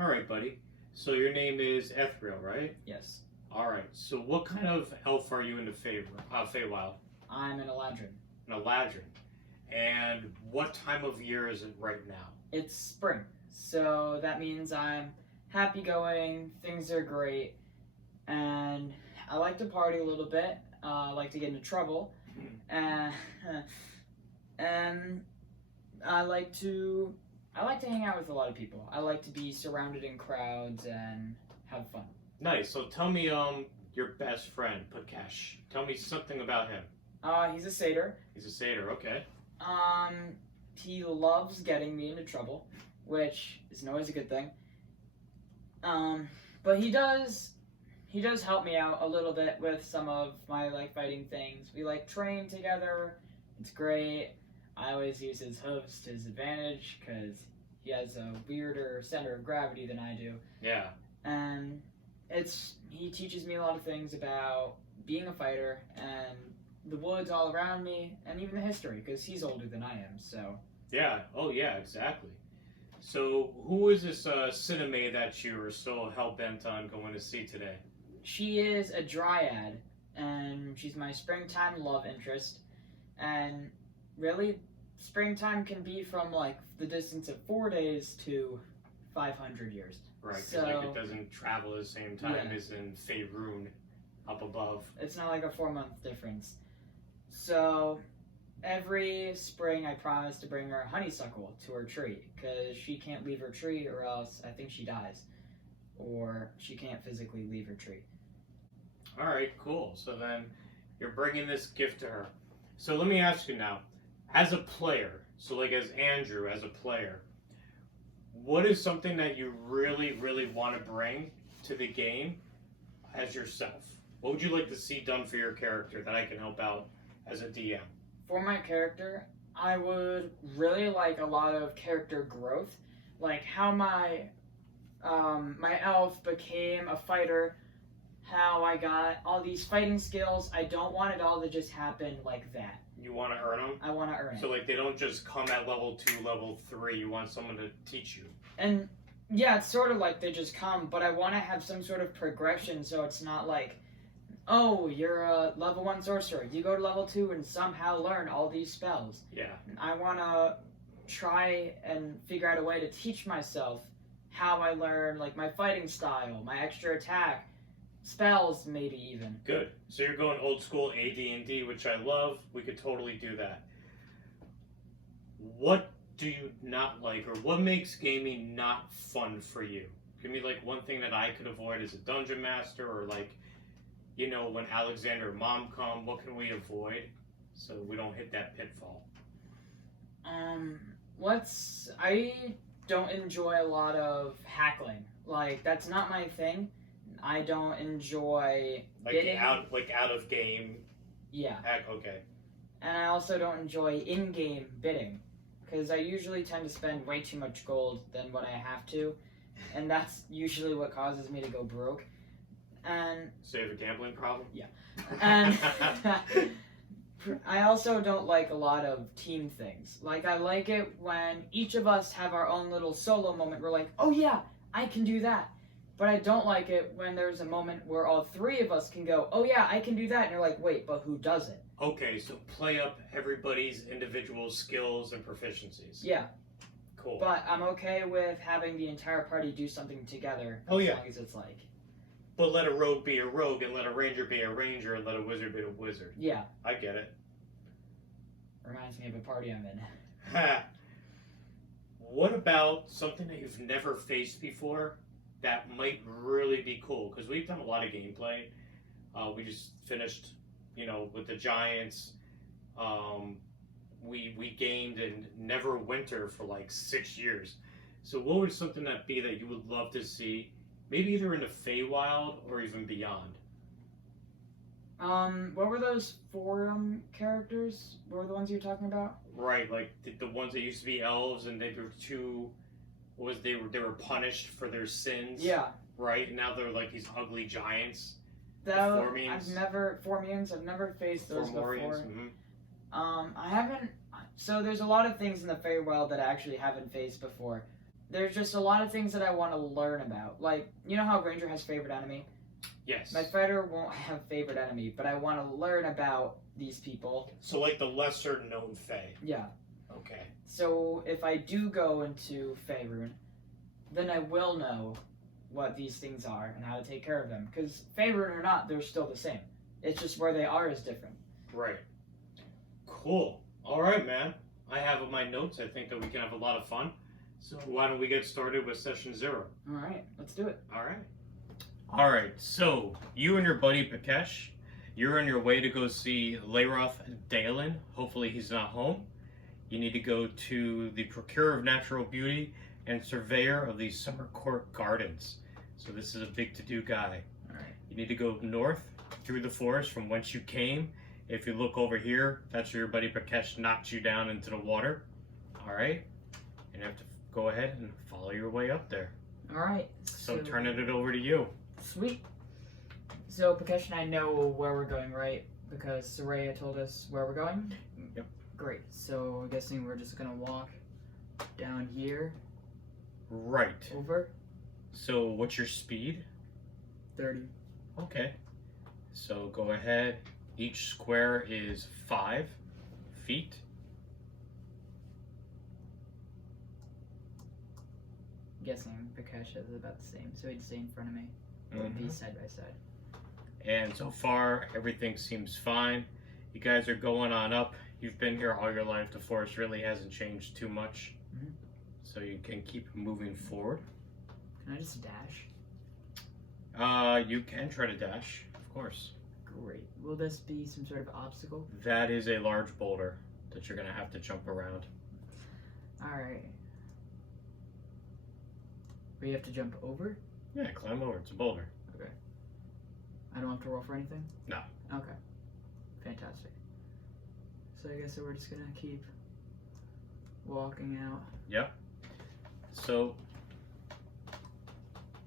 All right, buddy. So your name is Eth'real, right? Yes. All right. So what kind of elf are you in the Feywild? I'm an Eladrin. An Eladrin. And what time of year is it right now? It's spring, so that means I'm happy-going, things are great, and I like to party a little bit. I like to get into trouble, and and I like to hang out with a lot of people. I like to be surrounded in crowds and have fun. Nice. So tell me, your best friend, Pakesh. Tell me something about him. He's a satyr. He's a satyr. Okay. He loves getting me into trouble, which isn't always a good thing. But he does help me out a little bit with some of my fighting things. We train together. It's great. I always use his hooves to his advantage because he has a weirder center of gravity than I do. Yeah. And he teaches me a lot of things about being a fighter and the woods all around me, and even the history, because he's older than I am, so... Yeah, oh yeah, exactly. So, who is this Cinemaid that you are so hell-bent on going to see today? She is a dryad, and she's my springtime love interest, and really, springtime can be from, the distance of 4 days to 500 years. Right, because so, it doesn't travel at the same time as in Faerun up above. It's not like a 4-month difference. So, every spring I promise to bring her a honeysuckle to her tree, because she can't leave her tree or else I think she dies. Or she can't physically leave her tree. Alright, cool. So then, you're bringing this gift to her. So let me ask you now, as a player, so as Andrew, as a player, what is something that you really, really want to bring to the game as yourself? What would you like to see done for your character that I can help out as a DM? For my character, I would really like a lot of character growth, like how my elf became a fighter, how I got all these fighting skills. I don't want it all to just happen like that. You want to earn them? I want to earn it. So they don't just come at level 2, level 3. You want someone to teach you. And yeah, it's sort of like they just come, but I want to have some sort of progression, so it's not like, oh, you're a level 1 sorcerer. You go to level 2 and somehow learn all these spells. Yeah. I want to try and figure out a way to teach myself how I learn, my fighting style, my extra attack, spells maybe even. Good. So you're going old school AD&D, which I love. We could totally do that. What do you not like, or what makes gaming not fun for you? Give me one thing that I could avoid as a dungeon master, or when Alexander and Mom come, what can we avoid so we don't hit that pitfall? I don't enjoy a lot of hackling. That's not my thing. I don't enjoy bidding. out of game. Yeah. Okay. And I also don't enjoy in-game bidding, because I usually tend to spend way too much gold than what I have to, and that's usually what causes me to go broke. And so you have a gambling problem? Yeah. And I also don't like a lot of team things. I like it when each of us have our own little solo moment. We're like, oh yeah, I can do that. But I don't like it when there's a moment where all 3 of us can go, oh yeah, I can do that. And you're like, wait, but who does it? Okay, so play up everybody's individual skills and proficiencies. Yeah. Cool. But I'm okay with having the entire party do something together as long as it's But let a rogue be a rogue, and let a ranger be a ranger, and let a wizard be a wizard. Yeah. I get it. Reminds me of a party I'm in. Ha! What about something that you've never faced before that might really be cool? Because we've done a lot of gameplay. We just finished, with the Giants. We gamed in Neverwinter for 6 years. So what would something that be that you would love to see? Maybe either in the Feywild or even beyond. What were those forum characters? What were the ones you were talking about? Right, the ones that used to be elves, and they were too. They were punished for their sins. Yeah. Right, and now they're these ugly giants. I've never faced those before. Mm-hmm. I haven't. So there's a lot of things in the Feywild that I actually haven't faced before. there's just a lot of things that I want to learn about. Like, you know how Ranger has favorite enemy? Yes. My fighter won't have favorite enemy, but I want to learn about these people. So like the lesser known Fae. Yeah. Okay. So if I do go into Faerun, then I will know what these things are and how to take care of them. Because Faerun or not, they're still the same. It's just where they are is different. Right. Cool. All right, man. I have my notes. I think that we can have a lot of fun. So why don't we get started with session 0? All right, let's do it. All right. All right. So you and your buddy Pakesh, you're on your way to go see Leiroth Dalen. Hopefully he's not home. You need to go to the Procurer of Natural Beauty and Surveyor of the Summer Court Gardens. So this is a big to-do guy. All right. You need to go north through the forest from whence you came. If you look over here, that's where your buddy Pakesh knocked you down into the water. All right? And you have to go ahead and follow your way up there. All right. So turning it over to you. Sweet. So Pakesh and I know where we're going, right? Because Soraya told us where we're going? Yep. Great. So I'm guessing we're just going to walk down here. Right. Over. So what's your speed? 30. Okay. So go ahead. Each square is 5 feet. Guessing Pakesh is about the same, so he'd stay in front of me. We'd be side by side. And so far, everything seems fine. You guys are going on up. You've been here all your life. The forest really hasn't changed too much. Mhm. So you can keep moving forward. Can I just dash? You can try to dash, of course. Great. Will this be some sort of obstacle? That is a large boulder that you're going to have to jump around. Alright. We have to jump over? Yeah, climb over. It's a boulder. Okay. I don't have to roll for anything? No. Okay. Fantastic. So I guess we're just gonna keep walking out. Yep. So,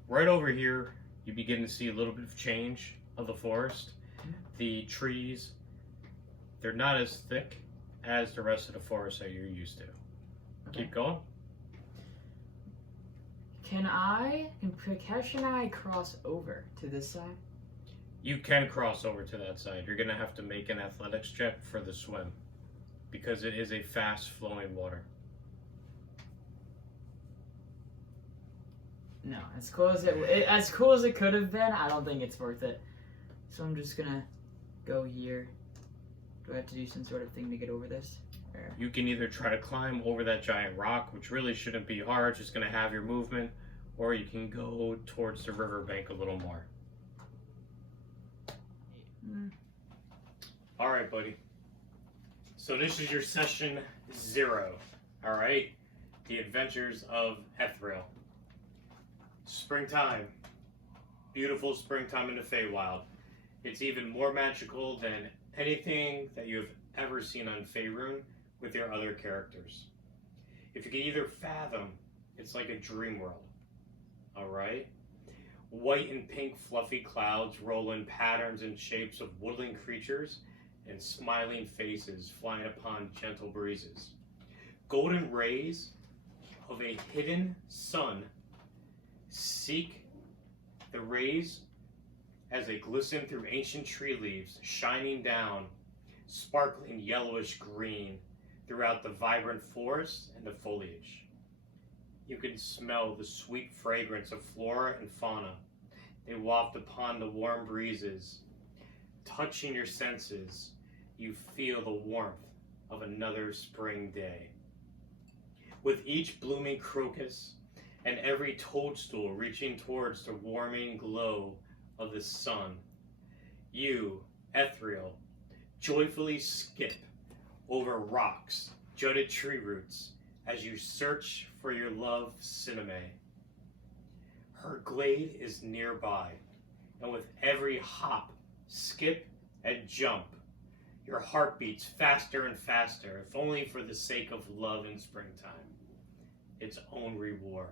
right over here, you begin to see a little bit of change of the forest. The trees, they're not as thick as the rest of the forest that you're used to. Okay. Keep going. Can Pakesh and I cross over to this side? You can cross over to that side. You're going to have to make an athletics check for the swim because it is a fast flowing water. No, as cool as it could have been, I don't think it's worth it. So I'm just gonna go here. Do I have to do some sort of thing to get over this? Or... You can either try to climb over that giant rock, which really shouldn't be hard, just going to have your movement, or you can go towards the riverbank a little more. All right, buddy. So this is your session 0. All right, the adventures of Eth'real. Springtime, beautiful springtime in the Feywild. It's even more magical than anything that you have ever seen on Faerun with your other characters. If you can either fathom, it's like a dream world. All right. White and pink fluffy clouds roll in patterns and shapes of woodland creatures and smiling faces flying upon gentle breezes. Golden rays of a hidden sun seek the rays as they glisten through ancient tree leaves, shining down, sparkling yellowish green throughout the vibrant forest and the foliage. You can smell the sweet fragrance of flora and fauna. They waft upon the warm breezes. Touching your senses, you feel the warmth of another spring day. With each blooming crocus and every toadstool reaching towards the warming glow of the sun, you, Eth'real, joyfully skip over rocks, jutted tree roots, as you search for your love, Siname. Her glade is nearby, and with every hop, skip, and jump, your heart beats faster and faster, if only for the sake of love in springtime, its own reward.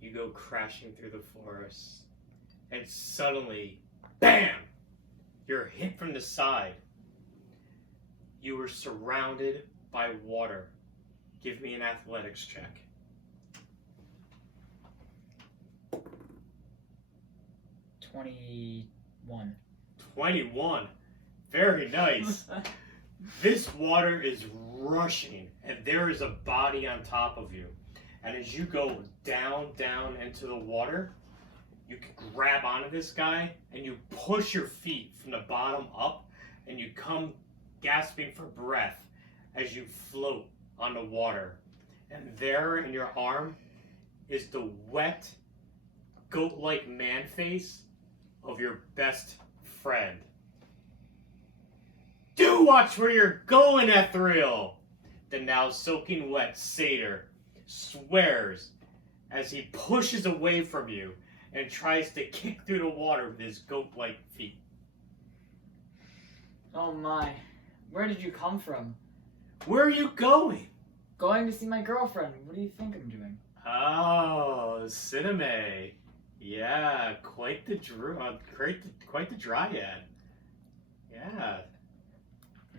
You go crashing through the forest, and suddenly, BAM! You're hit from the side. You were surrounded by water, Give me an athletics check. 21. 21. Very nice. This water is rushing, and there is a body on top of you. And as you go down into the water, you can grab onto this guy, and you push your feet from the bottom up, and you come gasping for breath as you float on the water. And there in your arm is the wet, goat-like man face of your best friend. Do watch where you're going, Eth'real! The now soaking wet satyr swears as he pushes away from you and tries to kick through the water with his goat-like feet. Oh my. Where did you come from? Where are you going? Going to see my girlfriend. What do you think I'm doing? Oh, Cineme. Yeah, quite the dryad. Yeah.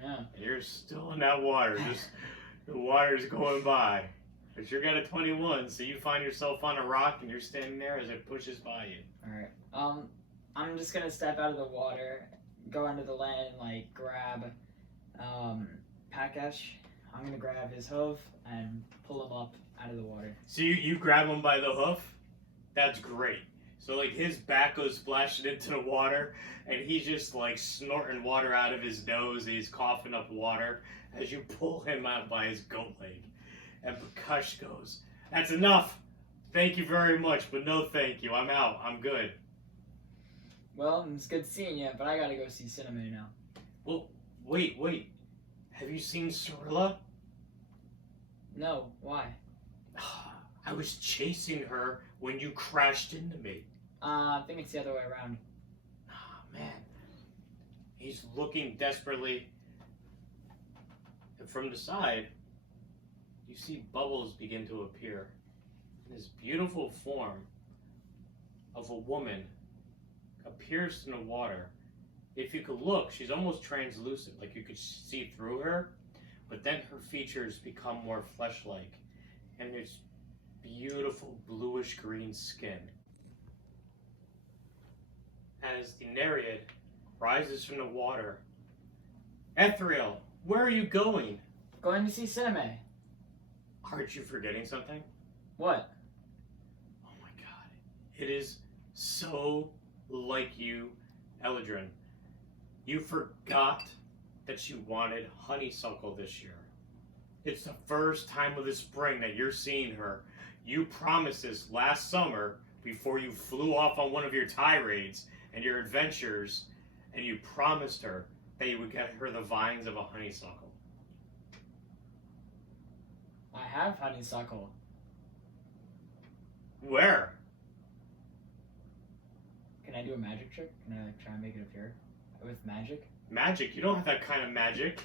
Yeah. You're still in that water. Just the water's going by. But you're got a 21, so you find yourself on a rock and you're standing there as it pushes by you. Alright. I'm just gonna step out of the water, go onto the land and like grab Pakesh. I'm gonna grab his hoof and pull him up out of the water. So you grab him by the hoof? That's great. So like his back goes splashing into the water and he's just like snorting water out of his nose and he's coughing up water as you pull him out by his goat leg. And Pakesh goes, "That's enough. Thank you very much, but no thank you. I'm out. I'm good." Well, it's good seeing you, but I gotta go see Cinema now. Well, wait. Have you seen Cirilla? No, why? I was chasing her when you crashed into me. I think it's the other way around. Oh, man. He's looking desperately. And from the side, you see bubbles begin to appear. This beautiful form of a woman appears in the water. If you could look, she's almost translucent, like you could see through her, but then her features become more flesh-like, and there's beautiful bluish-green skin. As the Nereid rises from the water, "Eth'real, where are you going?" Going to see Cinema. Aren't you forgetting something? What? Oh my god. It is so like you, Eladrin. You forgot that you wanted honeysuckle this year. It's the first time of the spring that you're seeing her. You promised this last summer before you flew off on one of your tirades and your adventures, and you promised her that you would get her the vines of a honeysuckle. I have honeysuckle. Where? Can I do a magic trick? Can I like, try and make it appear with magic? Magic? You don't have that kind of magic.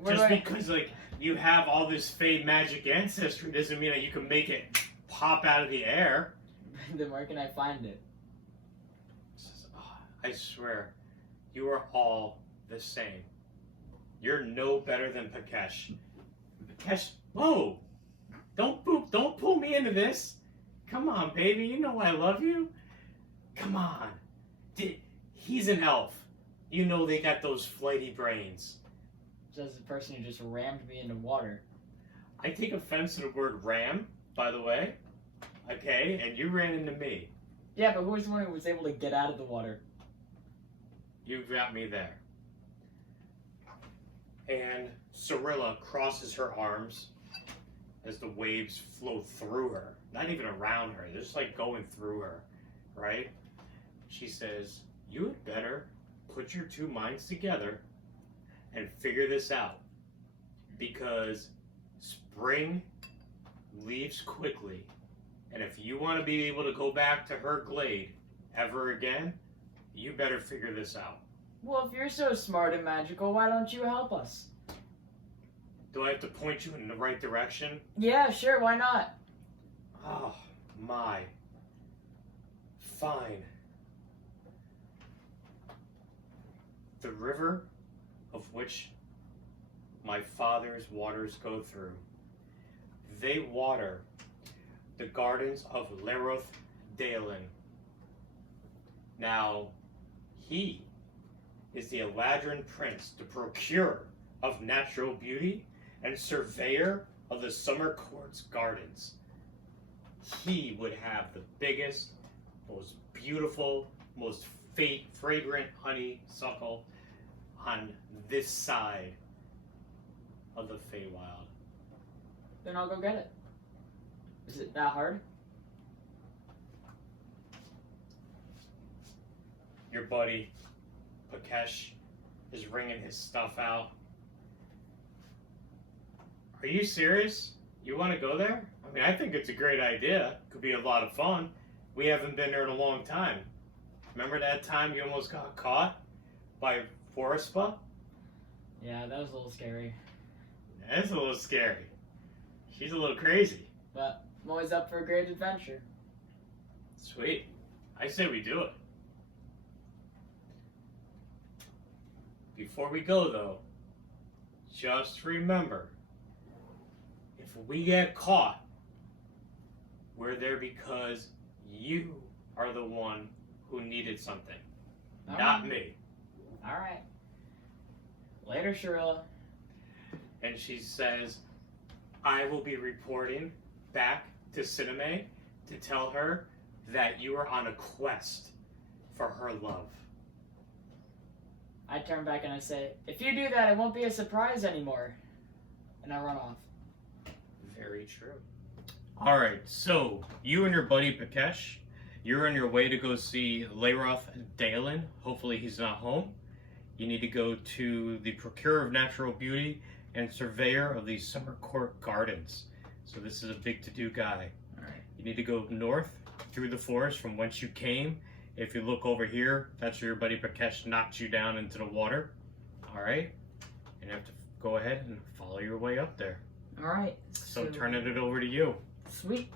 Where Just do I- because like you have all this fade magic ancestry doesn't mean that you can make it pop out of the air. Then where can I find it? I swear, you are all the same. You're no better than Pakesh. Pakesh, whoa! Don't pull me into this. Come on, baby. You know I love you. Come on. He's an elf. You know they got those flighty brains. Says the person who just rammed me into water. I take offense to the word ram, by the way. Okay, and you ran into me. Yeah, but who was the one who was able to get out of the water? You got me there. And Cirilla crosses her arms as the waves flow through her. Not even around her. They're just like going through her, right? She says, "You had better put your two minds together and figure this out. Because spring leaves quickly. And if you want to be able to go back to her glade ever again, you better figure this out." Well, if you're so smart and magical, why don't you help us? Do I have to point you in the right direction? Yeah, sure, why not? Oh, my. Fine. The river of which my father's waters go through they water the gardens of Leroth Dalen. Now, he is the Eladrin Prince, the procurer of natural beauty and surveyor of the Summer Court's gardens. He would have the biggest, most beautiful, most fragrant honeysuckle on this side of the Feywild. Then I'll go get it. Is it that hard? Your buddy, Pakesh, is wringing his stuff out. Are you serious? You want to go there? I mean, I think it's a great idea. Could be a lot of fun. We haven't been there in a long time. Remember that time you almost got caught by Forespa? Yeah, that was a little scary. That's a little scary. She's a little crazy. But I'm always up for a great adventure. Sweet. I say we do it. Before we go, though, just remember, if we get caught, we're there because you are the one who needed something, not me. Alright. Later, Sharilla. And she says, I will be reporting back to Siname to tell her that you are on a quest for her love. I turn back and I say, if you do that, it won't be a surprise anymore. And I run off. Very true. Alright, so you and your buddy Pakesh, you're on your way to go see Leroth Dalen. Hopefully he's not home. You need to go to the Procurer of Natural Beauty and Surveyor of the Summer Court Gardens. So this is a big to-do guy. Alright. You need to go north through the forest from whence you came. If you look over here, that's where your buddy Pakesh knocked you down into the water. Alright? And you have to go ahead and follow your way up there. Alright. So turning it over to you. Sweet.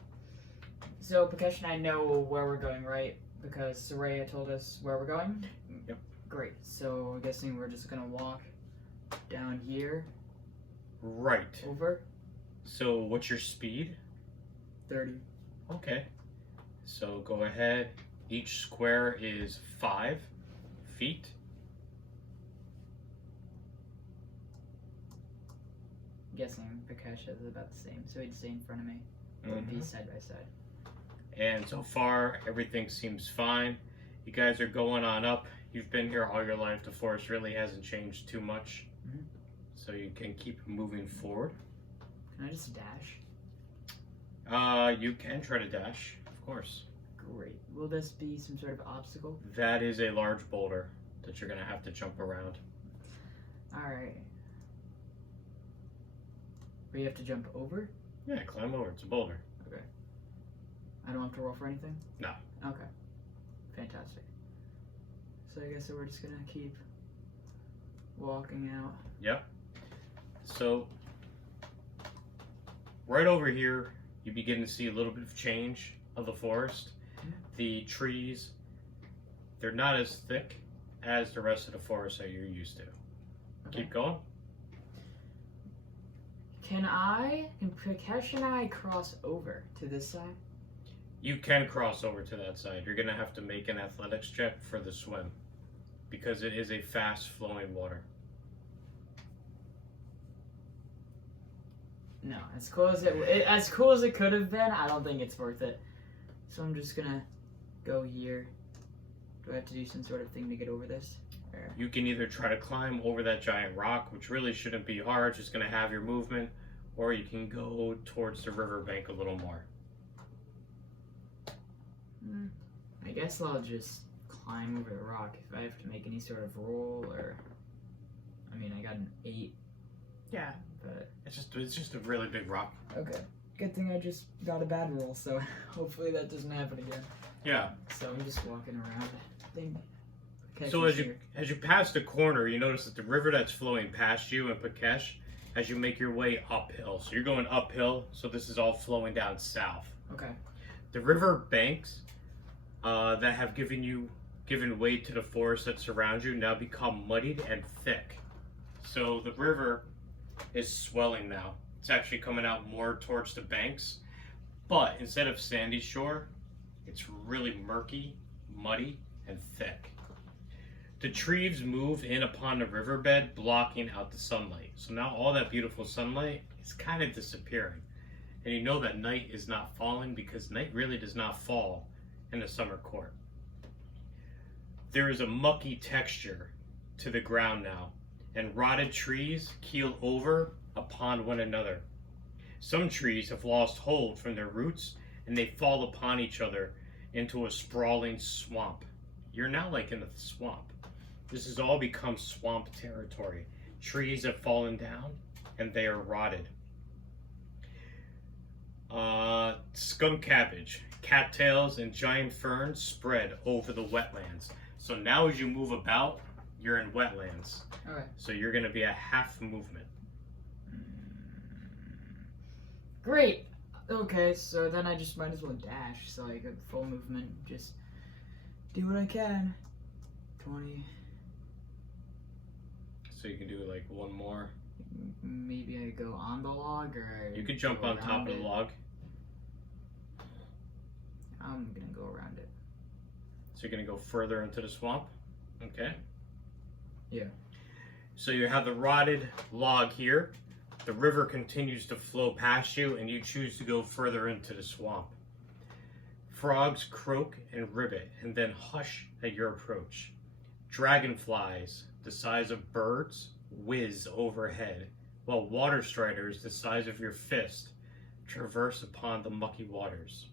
So Pakesh and I know where we're going, right? Because Soraya told us where we're going? Yep. Great. So I'm guessing we're just gonna walk down here. Right. Over. So what's your speed? 30. Okay. So go ahead. Each square is 5 feet. I'm guessing Pakesh is about the same, so he'd stay in front of me. We'd be side by side. And so far, everything seems fine. You guys are going on up. You've been here all your life. The forest really hasn't changed too much. Mhm. So you can keep moving forward. Can I just dash? You can try to dash, of course. Great. Will this be some sort of obstacle? That is a large boulder that you're going to have to jump around. Alright. We have to jump over? Yeah, climb over. It's a boulder. Okay. I don't have to roll for anything? No. Okay. Fantastic. So I guess we're just gonna keep walking out. Yep. So, right over here, you begin to see a little bit of change of the forest. The trees, they're not as thick as the rest of the forest that you're used to. Okay. Keep going. Can Pakesh and I cross over to this side? You can cross over to that side. You're going to have to make an athletics check for the swim because it is a fast flowing water. No, as cool as it could have been, I don't think it's worth it. So I'm just gonna go here. Do I have to do some sort of thing to get over this? Or... You can either try to climb over that giant rock, which really shouldn't be hard, just going to have your movement, or you can go towards the riverbank a little more. I guess I'll just climb over the rock if I have to make any sort of roll, or... I mean, I got an 8. Yeah. But... It's just a really big rock. Okay. Good thing I just got a bad roll, so hopefully that doesn't happen again. Yeah. So I'm just walking around. So as you pass the corner, you notice that the river that's flowing past you in Pakesh, as you make your way uphill. So you're going uphill, so this is all flowing down south. Okay. The river banks that have given way to the forest that surrounds you now become muddied and thick. So the river is swelling now. It's actually coming out more towards the banks. But instead of sandy shore, it's really murky, muddy, and thick. The trees move in upon the riverbed, blocking out the sunlight. So now all that beautiful sunlight is kind of disappearing. And you know that night is not falling because night really does not fall in the summer court. There is a mucky texture to the ground now, and rotted trees keel over upon one another. Some trees have lost hold from their roots and they fall upon each other into a sprawling swamp. You're now like in a swamp. This has all become swamp territory. Trees have fallen down and they are rotted. Skunk cabbage, cattails, and giant ferns spread over the wetlands. So now as you move about, you're in wetlands. Okay. So you're going to be a half movement. Great. Okay, so then I just might as well dash, so I get full movement. Just do what I can. 20. So you can do like one more. Maybe I go on the log, or You could jump go on top around of the it. log. I'm gonna go around it. So you're going to go further into the swamp. Okay. Yeah. So you have the rotted log here. The river continues to flow past you, and you choose to go further into the swamp. Frogs croak and ribbit, and then hush at your approach. Dragonflies, the size of birds, whiz overhead, while water striders, the size of your fist, traverse upon the mucky waters.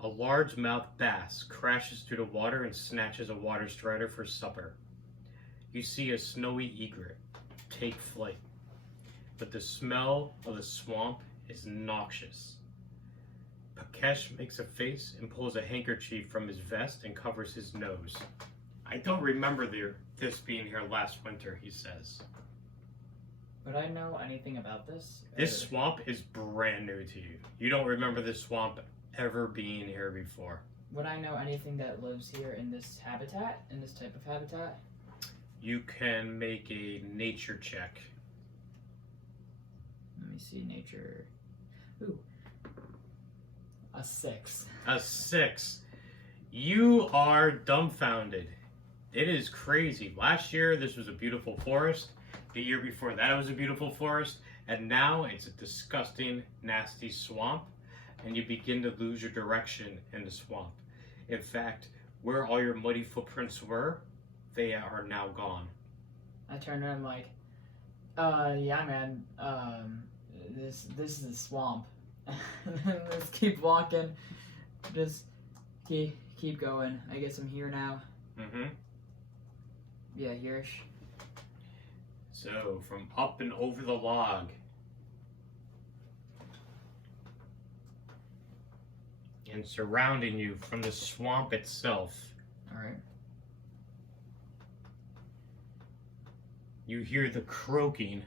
A large-mouthed bass crashes through the water and snatches a water strider for supper. You see a snowy egret take flight, but the smell of the swamp is noxious. Pakesh makes a face and pulls a handkerchief from his vest and covers his nose. I don't remember this being here last winter, he says. Would I know anything about this? This swamp is brand new to you. You don't remember this swamp ever being here before. Would I know anything that lives here in this habitat, in this type of habitat? You can make a nature check. Let me see, nature. Ooh. A 6. A 6. You are dumbfounded. It is crazy. Last year, this was a beautiful forest. The year before that, it was a beautiful forest. And now, it's a disgusting, nasty swamp. And you begin to lose your direction in the swamp. In fact, where all your muddy footprints were, they are now gone. I turn around like, yeah, man, this is a swamp. Let's keep walking. Just keep going. I guess I'm here now. Mm-hmm. Yeah, here-ish. So, from up and over the log, and surrounding you from the swamp itself, Alright. you hear the croaking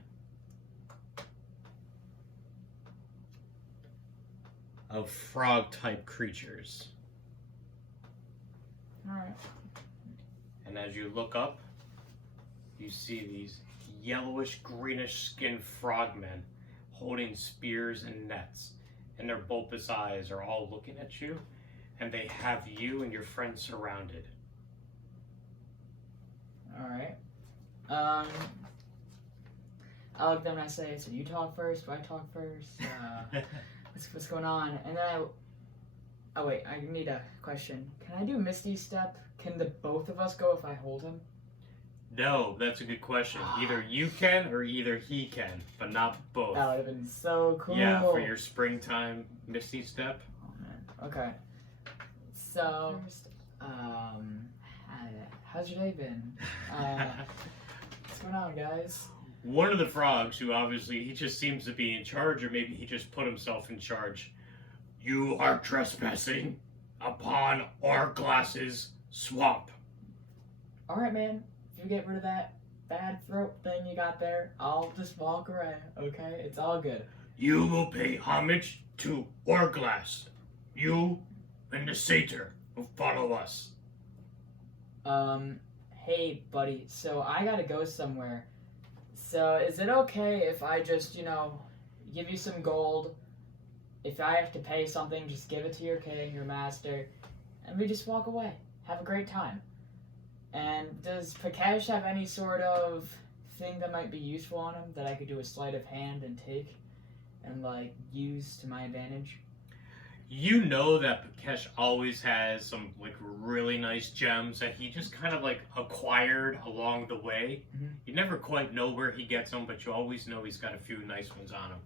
of frog-type creatures. Alright. And as you look up, you see these yellowish, greenish skinned frogmen holding spears and nets. And their bulbous eyes are all looking at you. And they have you and your friends surrounded. Alright. I look at them and I say, so you talk first, do I talk first? What's going on? And then oh wait, I need a question. Can I do Misty Step? Can the both of us go if I hold him? No, that's a good question. Either you can or either he can, but not both. That would have been so cool. Yeah, for your springtime Misty Step. Oh man. Okay. So, how's your day been? What's going on, guys? One of the frogs, who obviously he just seems to be in charge, or maybe he just put himself in charge. You are trespassing upon Orglass's swamp. All right, man. If you get rid of that bad throat thing you got there, I'll just walk away. Okay, it's all good. You will pay homage to Orglass. You and the satyr who follow us. Hey, buddy. So I gotta go somewhere. So is it okay if I just, give you some gold. If I have to pay something, just give it to your king, your master, and we just walk away. Have a great time. And does Pakesh have any sort of thing that might be useful on him that I could do a sleight of hand and take and like use to my advantage? You know that Pakesh always has some like really nice gems that he just kind of like acquired along the way. Mhm. You never quite know where he gets them, but you always know he's got a few nice ones on him.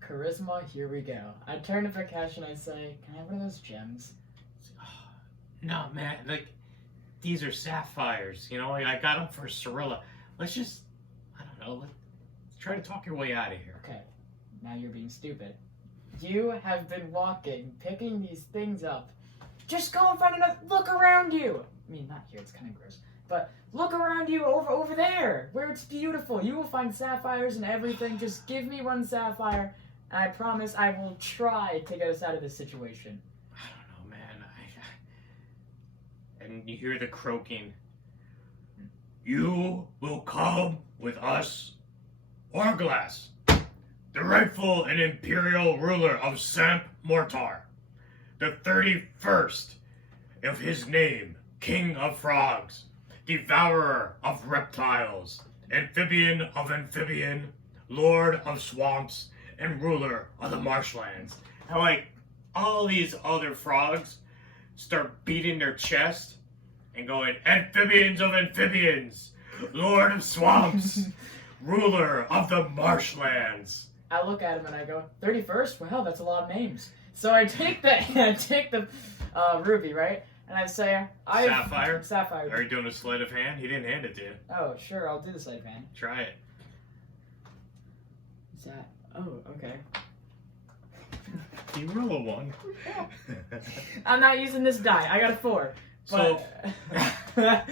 Charisma, here we go. I turn to Pakesh and I say, can I have one of those gems? No, man, like these are sapphires. You know, like, I got them for Cirilla. Let's just, I don't know, let's try to talk your way out of here. Okay, now you're being stupid. You have been walking, picking these things up. Just go and find another. Look around you. I mean, not here. It's kind of gross. But look around you over there, where it's beautiful. You will find sapphires and everything. Just give me one sapphire, and I promise I will try to get us out of this situation. I don't know, man. And you hear the croaking. You will come with us, Orglass, the rightful and imperial ruler of Samp Mortar, the 31st of his name, King of Frogs, Devourer of Reptiles, Amphibian of Amphibian, Lord of Swamps, and Ruler of the Marshlands. And like, all these other frogs start beating their chest and going, Amphibians of Amphibians, Lord of Swamps, Ruler of the Marshlands. I look at him and I go, 31st? Well, that's a lot of names. So I take the ruby, right? And I say, Sapphire? Sapphire. Are you doing a sleight of hand? He didn't hand it to you. Oh, sure, I'll do the sleight of hand. Try it. Is that? Oh, okay. You roll a 1. I'm not using this die. I got a 4. So, But...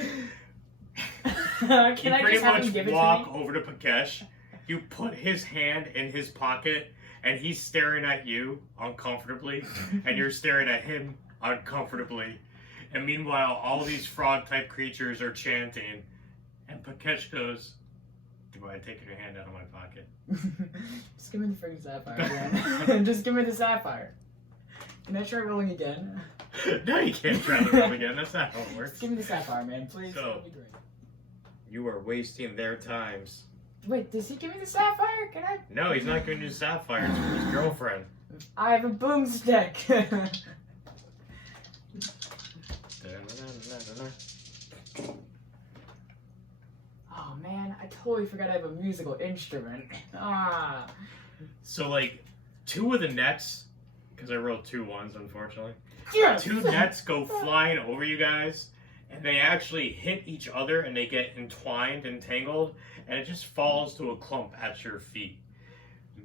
Can you I pretty just have much him give it walk to me? over to Pakesh, you put his hand in his pocket, and he's staring at you uncomfortably, and you're staring at him uncomfortably. And meanwhile, all these frog-type creatures are chanting, and Pakesh goes, do I take your hand out of my pocket? Just give me the freaking sapphire, man. Just give me the sapphire. Can I try rolling again? No, you can't try to roll again. That's not how it works. Just give me the sapphire, man, please. So- That'd be great. You are wasting their times. Wait, does he give me the sapphire? Can I? No, he's not giving you sapphire. It's for his girlfriend. I have a boomstick. Oh man, I totally forgot I have a musical instrument. Ah. So, like, 2 of the nets, because I rolled 2 ones, unfortunately. Yes! 2 nets go flying over you guys, and they actually hit each other, and they get entwined and tangled, and it just falls to a clump at your feet.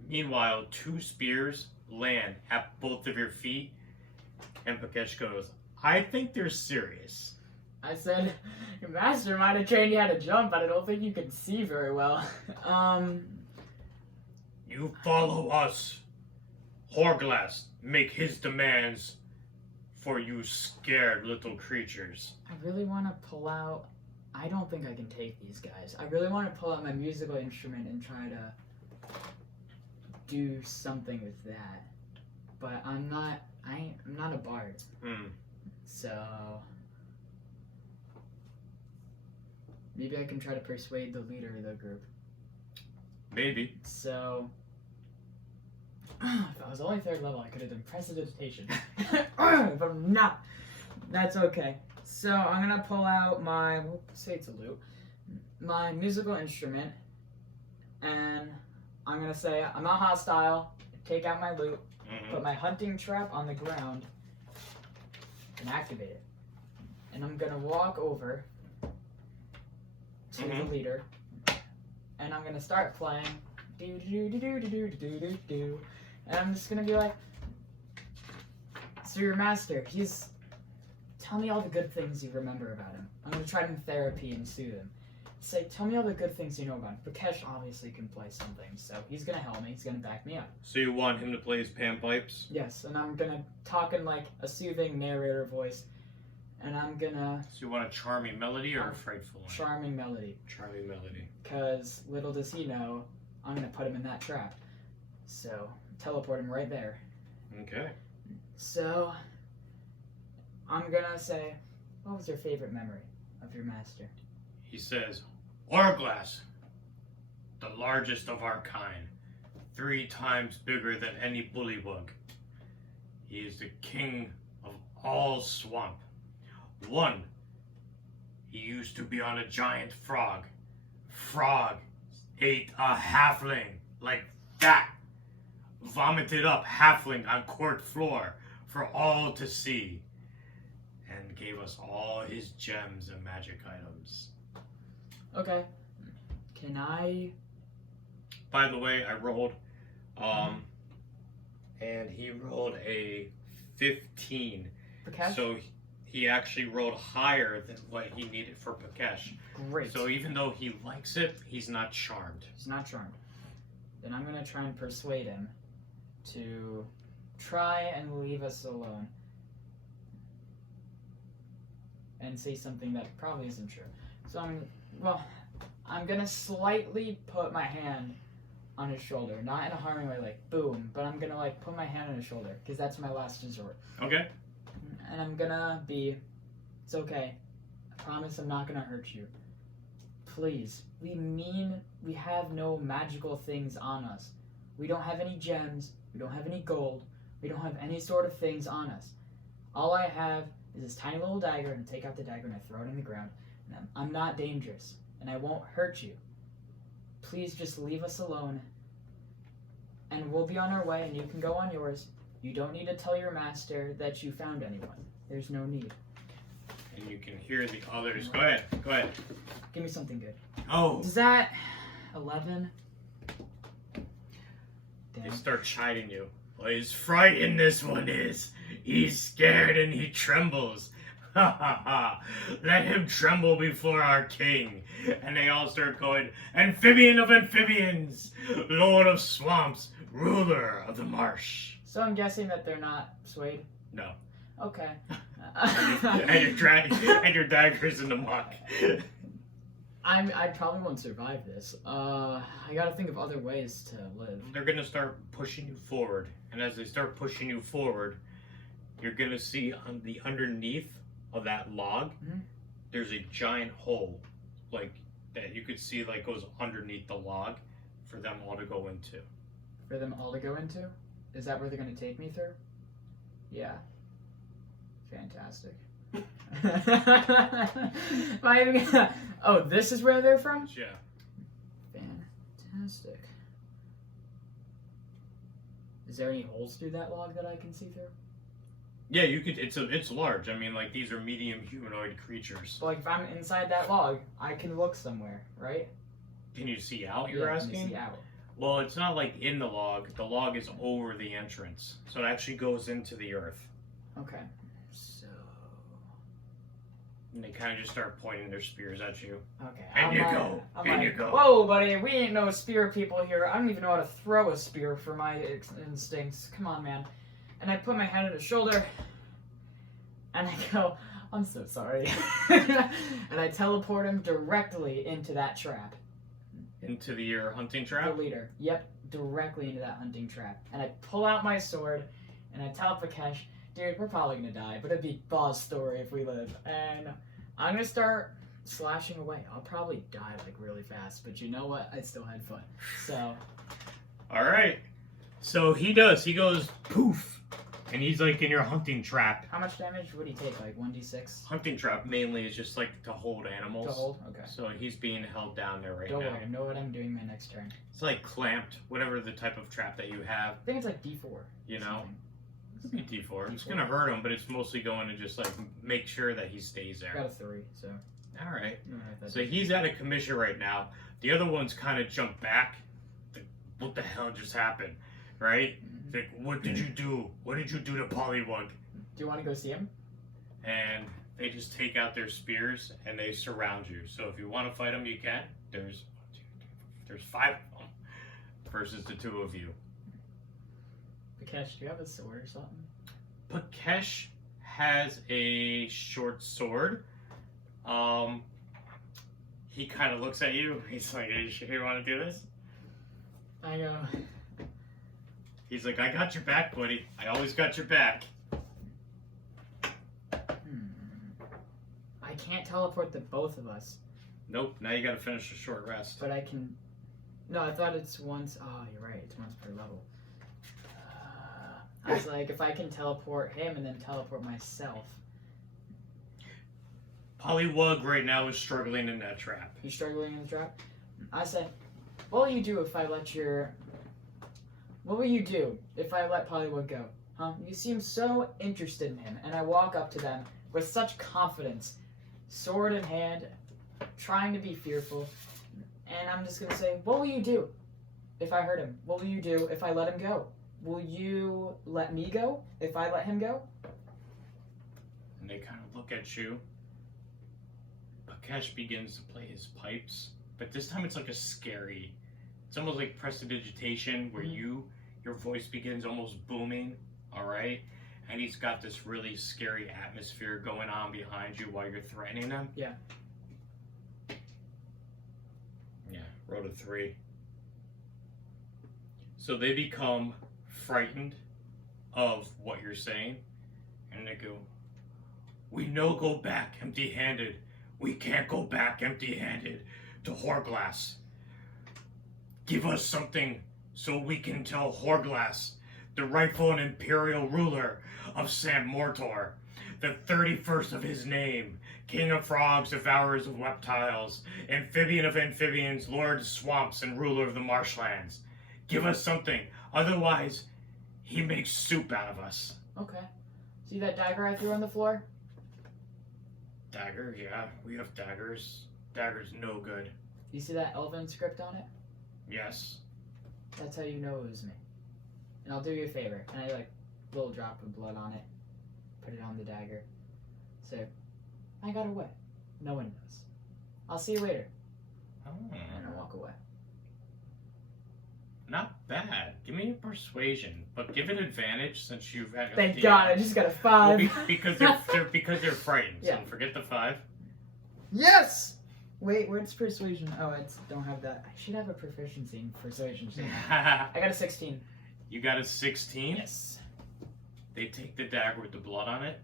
Meanwhile, 2 spears land at both of your feet, and Pakesh goes, I think they're serious. I said, your master might have trained you how to jump, but I don't think you can see very well. You follow us. Horglass, make his demands for you scared little creatures. I really want to pull out. I don't think I can take these guys. I really want to pull out my musical instrument and try to do something with that. But I'm not a bard. So maybe I can try to persuade the leader of the group. Maybe. So if I was only 3rd level, I could have done prestidigitation. But I'm not. That's okay. So I'm gonna pull out my, we'll say it's a lute, my musical instrument, and I'm gonna say I'm not hostile. Take out my lute, put my hunting trap on the ground, and activate it. And I'm gonna walk over to the leader, and I'm gonna start playing. Do do do do do do do do do. And I'm just gonna be like, so your master, tell me all the good things you remember about him. I'm gonna try him therapy and soothe him. Say, tell me all the good things you know about him. Pakesh obviously can play some things, so he's gonna help me, he's gonna back me up. So you want him to play his panpipes? Yes, and I'm gonna talk in like a soothing narrator voice, and I'm gonna... So you want a charming melody or a frightful one? Charming melody. Charming melody. Because little does he know, I'm gonna put him in that trap. So, teleport him right there. Okay. So, I'm gonna say, what was your favorite memory of your master? He says, Orglass, the largest of our kind, 3 times bigger than any bullywug. He is the king of all swamp. 1, he used to be on a giant frog. Frog ate a halfling like that. Vomited up halfling on court floor for all to see. And gave us all his gems and magic items. Okay. Can I... By the way, I rolled, and he rolled a 15. Prakash? So he actually rolled higher than what he needed for Prakash. Great. So even though he likes it, he's not charmed. He's not charmed. Then I'm gonna try and persuade him to try and leave us alone. And say something that probably isn't true. So I'm gonna slightly put my hand on his shoulder. Not in a harming way, like boom, but I'm gonna like put my hand on his shoulder, because that's my last resort. Okay. And I'm gonna be, it's okay. I promise I'm not gonna hurt you. Please. We have no magical things on us. We don't have any gems. We don't have any gold. We don't have any sort of things on us. All I have is this tiny little dagger, and I take out the dagger and I throw it in the ground. And I'm not dangerous, and I won't hurt you. Please just leave us alone, and we'll be on our way, and you can go on yours. You don't need to tell your master that you found anyone. There's no need. And you can hear the others. Go ahead. Go ahead. Give me something good. Oh. Does that 11? They Damn. start chiding you. Well, he's frightened, this one is. He's scared and he trembles. Ha ha ha. Let him tremble before our king. And they all start going, Amphibian of amphibians, Lord of swamps, ruler of the marsh. So I'm guessing that they're not swayed? No. Okay. and your dagger's in the muck. I probably won't survive this. I gotta think of other ways to live. They're gonna start pushing you forward. And as they start pushing you forward, you're gonna see on the underneath of that log, there's a giant hole, like that you could see like goes underneath the log for them all to go into. For them all to go into? Is that where they're gonna take me through? Yeah. Fantastic. Am I even gonna... Oh, this is where they're from? Yeah. Fantastic. Is there any holes through that log that I can see through? Yeah, you could. It's large. I mean, like these are medium humanoid creatures. But like if I'm inside that log, I can look somewhere, right? Can you see out? You're Can asking? you see out? Well, it's not like in the log. The log is over the entrance, so it actually goes into the earth. Okay. So. And they kind of just start pointing their spears at you. Okay. And you go. And you go. Whoa, buddy, we ain't no spear people here. I don't even know how to throw a spear for my instincts. Come on, man. And I put my hand on his shoulder, and I go, I'm so sorry. And I teleport him directly into that trap. Into your hunting The trap? leader. Yep, directly into that hunting trap. And I pull out my sword, and I tell Prakash, dude, we're probably gonna die, but it'd be boss story if we live. And I'm gonna start slashing away. I'll probably die like really fast, but you know what? I still had fun. So. Alright. So he does. He goes poof. And he's like in your hunting trap. How much damage would he take? Like 1d6? Hunting trap mainly is just like to hold animals. To hold? Okay. So he's being held down there right Don't now. worry, I know what I'm doing my next turn. It's like clamped, whatever the type of trap that you have. I think it's like D4. You know? Something. It could be D4. It's gonna hurt him, but it's mostly going to just like make sure that he stays I there. got a 3, so. Alright. That's So he's out of commission right now. The other ones kind of jump back. Like, what the hell just happened? Right? Like, what did you do? What did you do to Pollywug? Do you want to go see him? And they just take out their spears and they surround you. So if you want to fight them, you can. There's 5 of them versus the 2 of you. Prakash, do you have a sword or something? Pakesh has a short sword. He kind of looks at you. He's like, "Are you sure you want to do this?" I go, He's like, I got your back, buddy. I always got your back. I can't teleport the both of us. Nope, now you gotta finish a short rest. But I can... No, I thought it's once... Oh, you're right. It's once per level. I was like, if I can teleport him and then teleport myself. Pollywug right now is struggling in that trap. He's struggling in the trap? I said, what will you do if I let your... What will you do if I let Pollywug go? Huh? You seem so interested in him. And I walk up to them with such confidence, sword in hand, trying to be fearful. And I'm just going to say, what will you do if I hurt him? What will you do if I let him go? Will you let me go if I let him go? And they kind of look at you. Pakesh begins to play his pipes, but this time it's like a scary... It's almost like prestidigitation, where your voice begins almost booming, alright? And he's got this really scary atmosphere going on behind you while you're threatening him. Yeah. Yeah, rolled a 3. So they become frightened of what you're saying, and they go, we no go back empty-handed. We can't go back empty-handed to Horglass. Give us something so we can tell Horglass, the rightful and imperial ruler of Sam Mortor, the 31st of his name, king of frogs, devourers of reptiles, amphibian of amphibians, lord of swamps, and ruler of the marshlands. Give us something, otherwise he makes soup out of us. Okay. See that dagger I threw on the floor? Dagger, yeah, we have daggers. Dagger's no good. You see that elven script on it? Yes. That's how you know it was me. And I'll do you a favor. And I like a little drop of blood on it. Put it on the dagger. So, I got away. No one knows. I'll see you later. Oh. And I walk away. Not bad. Give me a persuasion, but give it advantage since you've had. Thank God, I just got a 5. Well, because they're frightened. Yeah. So forget the 5. Yes. Wait, where's persuasion? Oh, I don't have that. I should have a proficiency in persuasion. I got a 16. You got a 16? Yes. They take the dagger with the blood on it,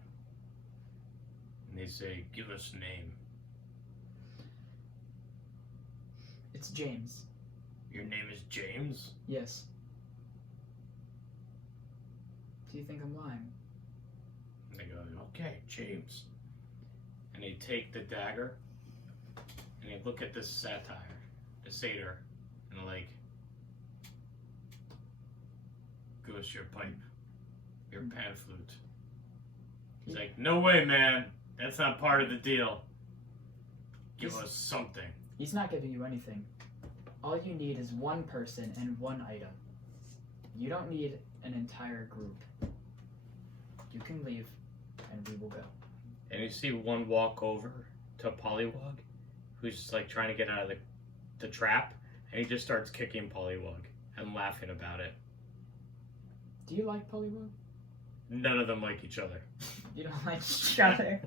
and they say, "Give us a name." It's James. Your name is James? Yes. Do you think I'm lying? And they go, "Okay, James." And they take the dagger, and they look at this the satyr, and they're like, "Give us your pipe, your pan flute." He's like, "No way, man. That's not part of the deal. Give us something." He's not giving you anything. All you need is one person and one item. You don't need an entire group. You can leave, and we will go. And you see one walk over to Pollywug, who's just like trying to get out of the trap, and he just starts kicking Pollywug and laughing about it. Do you like Pollywug? None of them like each other. You don't like each other.